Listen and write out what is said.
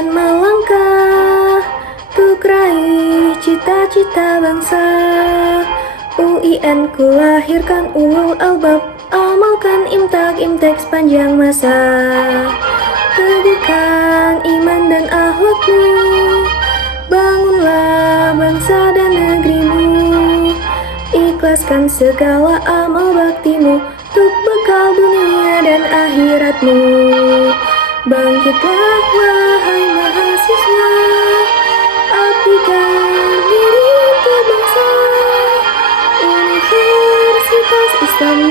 akan melangkah untuk raih cita-cita bangsa. UIN ku lahirkan ulul albab, amalkan imtak sepanjang masa. Teguhkan iman dan akhlakmu, bangunlah bangsa dan negerimu. Ikhlaskan segala amal baktimu untuk bekal dunia dan akhiratmu. Bangkitlah wahai mahasiswa, abdikan diri untuk bangsa. Universitas Islam